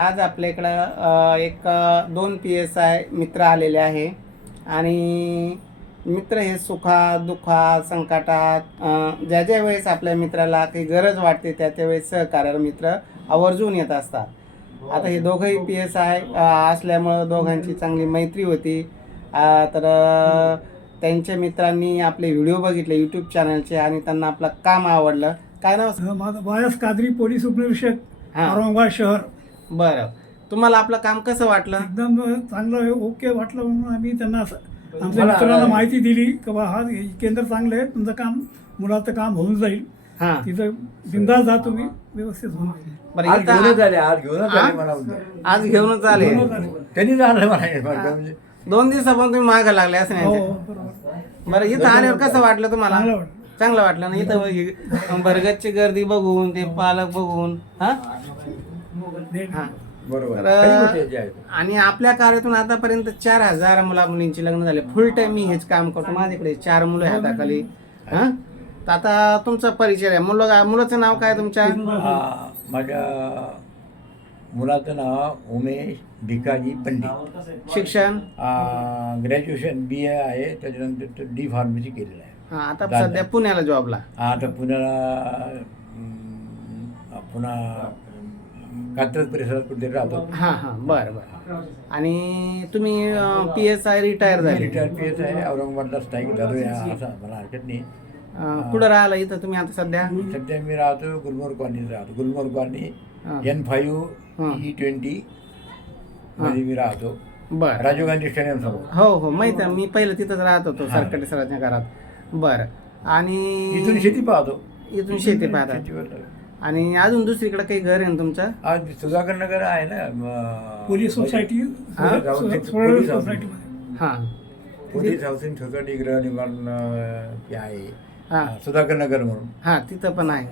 आज आपल्या इकडं अ, एक दोन पी एस आय मित्र आलेले आहे. आणि मित्र हे सुखा दुःखात संकटात ज्या ज्या वेळेस आपल्या मित्राला काही गरज वाटते त्या त्या वेळेस सहकार्याला मित्र आवर्जून येत असतात. आता हे दोघंही पी एस आय असल्यामुळं दोघांची चांगली मैत्री होती. तर त्यांच्या मित्रांनी आपले व्हिडिओ बघितले यूट्यूब चॅनलचे आणि त्यांना आपलं काम आवडलं. काय नाव? माझा बायस कादरी पोलीस उपनिरीक्षक हां. औरंगाबाद शहर. बरं. तुम्हाला आपलं काम कसं वाटलं? एकदम चांगलं ओके वाटलं म्हणून आम्ही त्यांना असं आमच्या मित्रांना माहिती दिली की बा हा हे केंद्र चांगलं आहे तुमचं काम मुलाचं काम होऊन जाईल. हां. तिथं बिंदास जा तुम्ही व्यवस्थित होऊन जाईल. बरं आज इथं घेऊनच आले आज घेऊनच? आले मला उद्या. आज घेऊनच आले. घेऊनच आले. त्यांनी मला म्हणजे. दोन दिवसापासून तुम्ही मागं लागले असं नाही हो, बरोबर. बरं इथं आल्यावर कसं वाटलं तुम्हाला? चांगलं वाटलं. चांगलं वाटलं ना? इथं भरगतची गर्दी बघून ते पालक बघून हा? हा. बरोबर. तर- गोष्ट. आणि आपल्या कार्यातून आतापर्यंत चार हजार मुला मुलींची लग्न झाले. फुल टाइम मी हेच काम करतो. माझ्याकडे चार मुलं आहे हाताखाली. हा. तर आता तुमचा परिचय आहे मुलं मुलाचं नाव काय तुमच्या? आ, माझ्या मुलाचं नाव उमेश भिकाजी पंडित. शिक्षण? ग्रॅज्युएशन बी ए आहे. त्याच्यानंतर डी फार्मसी केलेलं आहे. हा. आता. सध्या पुण्याला जॉबला. आता पुण्याला अं, पुन्हा कात्रज परिसरात कुठेतरी राहतो. हा हा बरं बरं. आणि तुम्ही पी एस आय रिटायर झाले. रिटायर पी एस आहे औरंगाबादला स्थायिक झालो या असं मला हरकत नाही. अं, कुठं राहिला इथं तुम्ही आता सध्या? सध्या मी राहतो गुलमोहर कॉलनीत राहतो. Gulmohar colony. N five. E twenty मध्ये मी राहतो. बरं. राजीव गांधी स्टेडियम समोर. हो हो माहीत आहे. मी पहिलं तिथंच राहत होतो सरकारी सरांच्या घरात. बरं. आणि इथून शेती पाहतो. इथून शेती पाहतात शेतीवर. आणि अजून दुसरीकडे काही घर आहे ना तुमचं? आज सुधाकर नगर आहे ना पोलीस सोसायटी हा? Police housing. सोसायटीमध्ये हां. पोलीस हाऊसिंग सोसायटी गृहनिर्माण अं, हे आहे. हां. सुधाकर नगर म्हणून. हां तिथं पण आहे.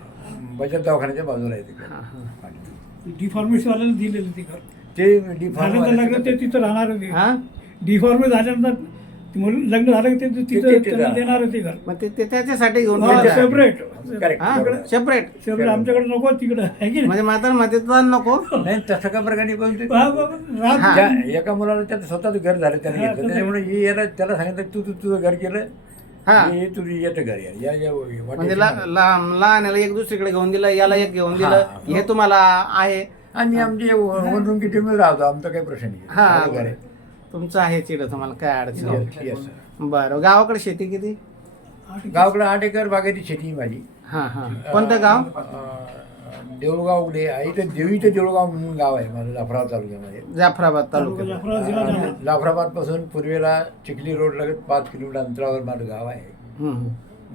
बचत दवाखान्याच्या बाजूला आहे तिकडे. हां हां. डिफॉर्मेसीवाल्याला दिलेलं ते घर. ते झाल्यानंतर लग्न ते तिथं. राहणार होते हां? डिफॉर्मे झाल्यानंतर लग्न झालं की ते तिथं त्यांना. देणार होते घर. मग ते ते त्याच्यासाठी घेऊन. सेपरेट करेक्ट हां सेपरेट सेपरेट आमच्याकडे नको तिकडं आहे की नाही? म्हणजे म्हातारमध्ये तर नको. नाही तसं का प्रकारे पण ते हा, बाबा, राहत हा. ज्या- एका मुलाला त्याचं स्वतःच घर झालं त्याने हा, घेतलं. तसं- त्याच्यामुळे हे याला त्याला सांगितलं तू तू तुझं घर केलं. हा. हे तुझं येतं घर या या- या म्हणजे वाटेशी ला- मला. ला- लहानला एक दुसरीकडे घेऊन दिलं याला एक घेऊन दिलं. हा. तुम्हाला आहे. आणि आमचे वन रूम किती मध्ये राहतो आमचा काही प्रश्न नाही. हा. माझं घर आहे. तुमचं आहे चिड तुम्हाला काय अडचण Yes, sir. बरं गावाकडे शेती किती? गावाकडे आठ एकर बागेची शेती आहे माझी. हां हां. कोणतं गाव? अं, देऊळगाव उडे इथं देवीचं देऊळगाव म्हणून गाव आहे माझं जाफराबाद तालुक्यामध्ये. जाफराबाद तालुक्यात. जाफराबादपासून पूर्वेला चिखली रोड लगत पाच किलोमीटर अंतरावर माझं गाव आहे. हम्म, हम्म,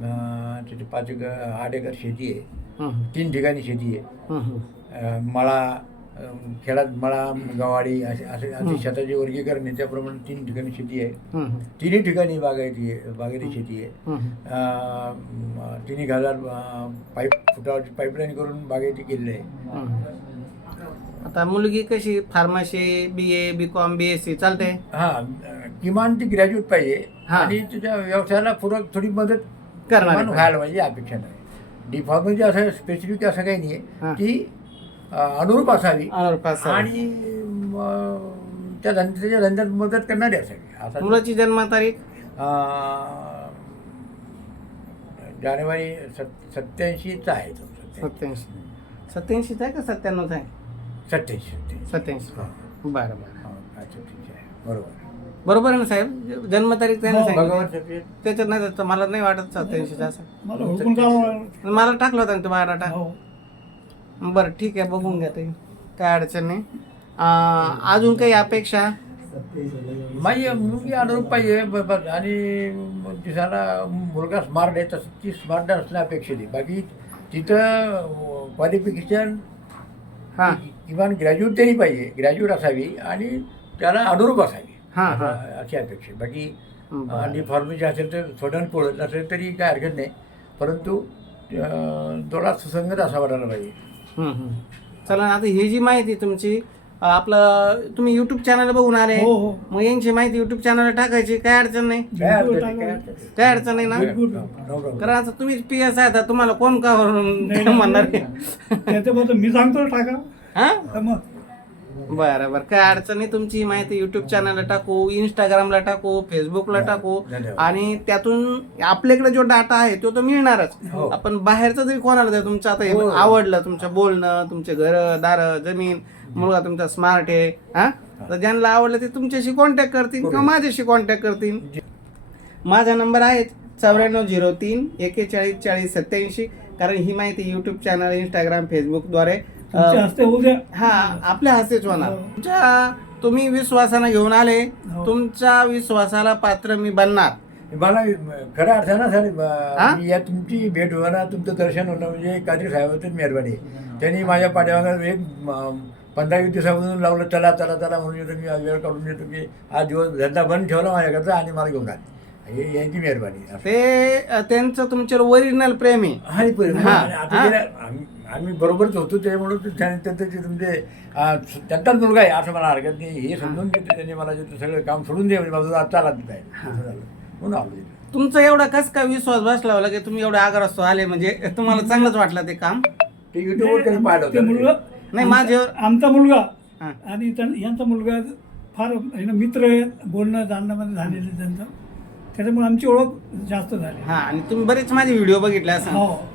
अं, तिथे पाच एकर आठ एकर शेती आहे. हम्म, तीन ठिकाणी शेती आहे. हम्म, हम्म. अं, मळा खेळात मळा गवाडी असे असे असे शेताचे वर्गीकरण आहे त्याप्रमाणे तीन ठिकाणी शेती आहे. तिन्ही ठिकाणी बागायती आहे बागायती शेती आहे. तिन्ही हजार पाईप फुटावरची पाईपलाईन करून बागायती केलेली आहे. आता मुलगी कशी? Pharmacy B A B com B S C चालते हां किमान ती ग्रॅज्युएट पाहिजे. आणि तिच्या व्यवसायाला पूरक थोडी मदत करणारी. व्हायला पाहिजे अपेक्षा नाही. डी फार्मसी असं स्पेसिफिक असं काही नाही हा. आहे ती अं, अनुरूप असावी. आणि म, त्या धंद्या त्याच्या धंद्यात मदत करणारी असावी. असा मुलाची जन्मतारीख? अं, जानेवारी सत सत्याऐंशीचा आहे तो. सत्याऐंशी. सत्याऐंशीचा आहे का सत्त्याण्णवचा आहे? सत्याऐंशी सत्याऐंशी. सत्याऐंशी. हा. बरं बरं. हा, अच्छा, ठीक आहे. बरोबर. बरोबर आहे ना साहेब? जन्मतारीख त्याने हो, सांगितली. सफेद त्याच्यात नाही तर मला नाही वाटत सत्याऐंशीचा असं. मला हुकूम करावा मला टाकलं होतं ना ते बायोडाटा हो. बरं ठीक आहे बघून घ्या ते काय अडचण नाही अं, अजून काही अपेक्षा माझी मुलगी अनुरूप पाहिजे ब- ब- आणि दिसायला मुलगा स्मार्ट आहे तसं ती स्मार्ट असणं अपेक्षित आहे बाकी तिथं क्वालिफिकेशन हां किमान ग्रॅज्युएट तरी पाहिजे ग्रॅज्युएट असावी आणि त्याला अनुरूप असावी हां, हां. अशी अपेक्षा आहे. बाकी बरं. आणि फॉर्मेची असेल तर सोडण पोळत नसेल तरी काय हरकत नाही परंतु अं, थोडा सुसंगत असा वाटायला पाहिजे. चला आता ही जी माहिती तुमची आपलं तुम्ही युट्यूब चॅनल बघून आले. हो हो. मग यांची माहिती युट्यूब चॅनल टाकायची काय अडचण नाही. काय अडचण नाही, काय अडचण नाही. काय अडचण नाही ना problem. कारण आता तुम्हीच पी एस आहे तर तुम्हाला कोण का. म्हणणार? त्याच्याबद्दल मी सांगतो टाका. हा? तर मग बरं बरं. काय अडचण नाही तुमची माहिती युट्यूब चॅनलला टाकू इंस्टाग्रामला टाकू फेसबुकला टाकू. धन्यवाद. आणि त्यातून आपल्याकडे जो डाटा आहे तो तर मिळणारच. हो. आपण बाहेरचं जरी कोणाला द्या तुमचं आता हे हो. आवडलं तुमचं बोलणं तुमचे घर दार जमीन मुलगा तुमचा स्मार्ट आहे हा? तर ज्यांना आवडलं ते तुमच्याशी कॉन्टॅक्ट करतील किंवा माझ्याशी कॉन्टॅक्ट करतील. माझा नंबर आहे चौऱ्याण्णव झिरो तीन एकेचाळीस चाळीस सत्याऐंशी कारण ही माहिती युट्यूब चॅनल इंस्टाग्राम फेसबुकद्वारे हस्ते उद्या हा आपल्या हस्तेच होणार. तुमच्या तुम्ही विश्वासानं घेऊन आले. हो. तुमच्या विश्वासाला पात्र मी बनणार. मला खऱ्या अर्थानं सर या तुमची भेट होणं तुमचं दर्शन होणं म्हणजे कादरी साहेबांची मेहरबानी. त्यांनी माझ्या पाठीमागं एक पंधरा वीस दिवसापासून लावलं चला चला चला म्हणून येतो मी आज वेळ काढून येतो मी आज दिवस धंदा बंद ठेवला माझ्याकडचा आणि मला घेऊन आले. हे यांची मेहरबानी. असं. ते त्यांचं तुमच्यावर ओरिजिनल प्रेम आहे. हा, हा. आम्ही बरोबरच होतो त्यामुळे त्यांचं जे तुमचे आ, त्यांचाच मुलगा आहे असं मला हरकत नाही. हे समजून घेते त्यांनी मला जे सगळं काम सोडून दे म्हणजे माझं चालत नाही असं झालं. म्हणून आलो. तुमचा एवढा कस काय विश्वास बसला होला की तुम्ही एवढे आग्रस्त आले म्हणजे तुम्हाला चांगलंच वाटलं ते काम? ते युट्यूबवर त्यांनी पाहिलं नाही माझ्यावर आमचा मुलगा हा. आणि यांचा मुलगा फार आहे ना, मित्र आहे बोलणं जाणण्यामध्ये झालेलं त्यांचं. त्याच्यामुळे आमची ओळख जास्त झाली. हा आणि तुम्ही बरेच माझे व्हिडिओ बघितले असं. हो.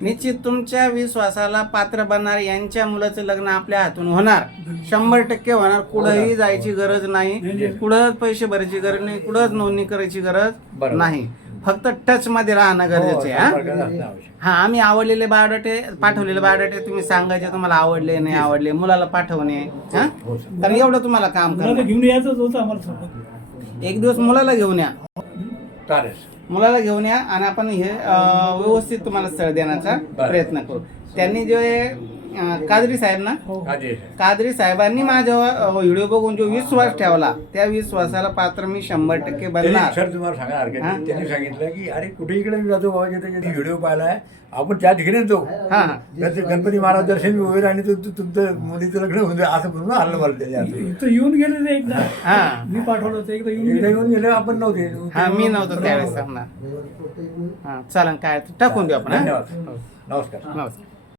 निश्चित तुमच्या विश्वासाला पात्र बनणार यांच्या मुलाचं लग्न आपल्या हातून होणार. शंभर टक्के होणार. कुठंही जायची गरज नाही. कुठंच पैसे भरायची गरज नाही. कुठंच नोंदणी करायची गरज. नाही. फक्त टच मध्ये राहणं गरजेचं आहे हो, हा? हा आम्ही आवडलेले बायोडाटे पाठवलेले बायोडाटे तुम्ही सांगायचे तुम्हाला आवडले नाही आवडले मुलाला पाठवणे हा? हो कारण एवढं तुम्हाला काम करणं घेऊन सोबत एक दिवस मुलाला घेऊन या. चालेल मुलाला घेऊन या आणि आपण हे व्यवस्थित तुम्हाला स्थळ देण्याचा. प्रयत्न करू त्यांनी जे अं, कादरी साहेब ना हो. अजय कादरी साहेबांनी माझ्यावर व्हिडिओ बघून जो विश्वास ठेवला त्या विश्वासाला पात्र मी शंभर टक्के त्यांनी- बनणार. सर तुम्हाला सांगा हरकत हा? नाही. त्यांनी सांगितलं की अरे कुठे इकडे मी जातो बाबा त्याचे व्हिडिओ पाहिलाय आपण त्या ठिकाणी जाऊ. हा हा. तर ते गणपती महाराज दर्शन होईल आणि तु- तु- तुमचं मुलीचं लग्न होऊन जाईल असं म्हणून आणलं मला त्याच्या. इथं येऊन गेले ते एकदा. हा. मी पाठवलं होतं एकदा येऊन एकदा गेले. येऊन गेलं आपण नव्हते. हा मी नव्हतो त्यावेळेस सांगणार हा चालन काय टाकून देऊ आपण हा? धन्यवाद. नमस्कार. नमस्कार.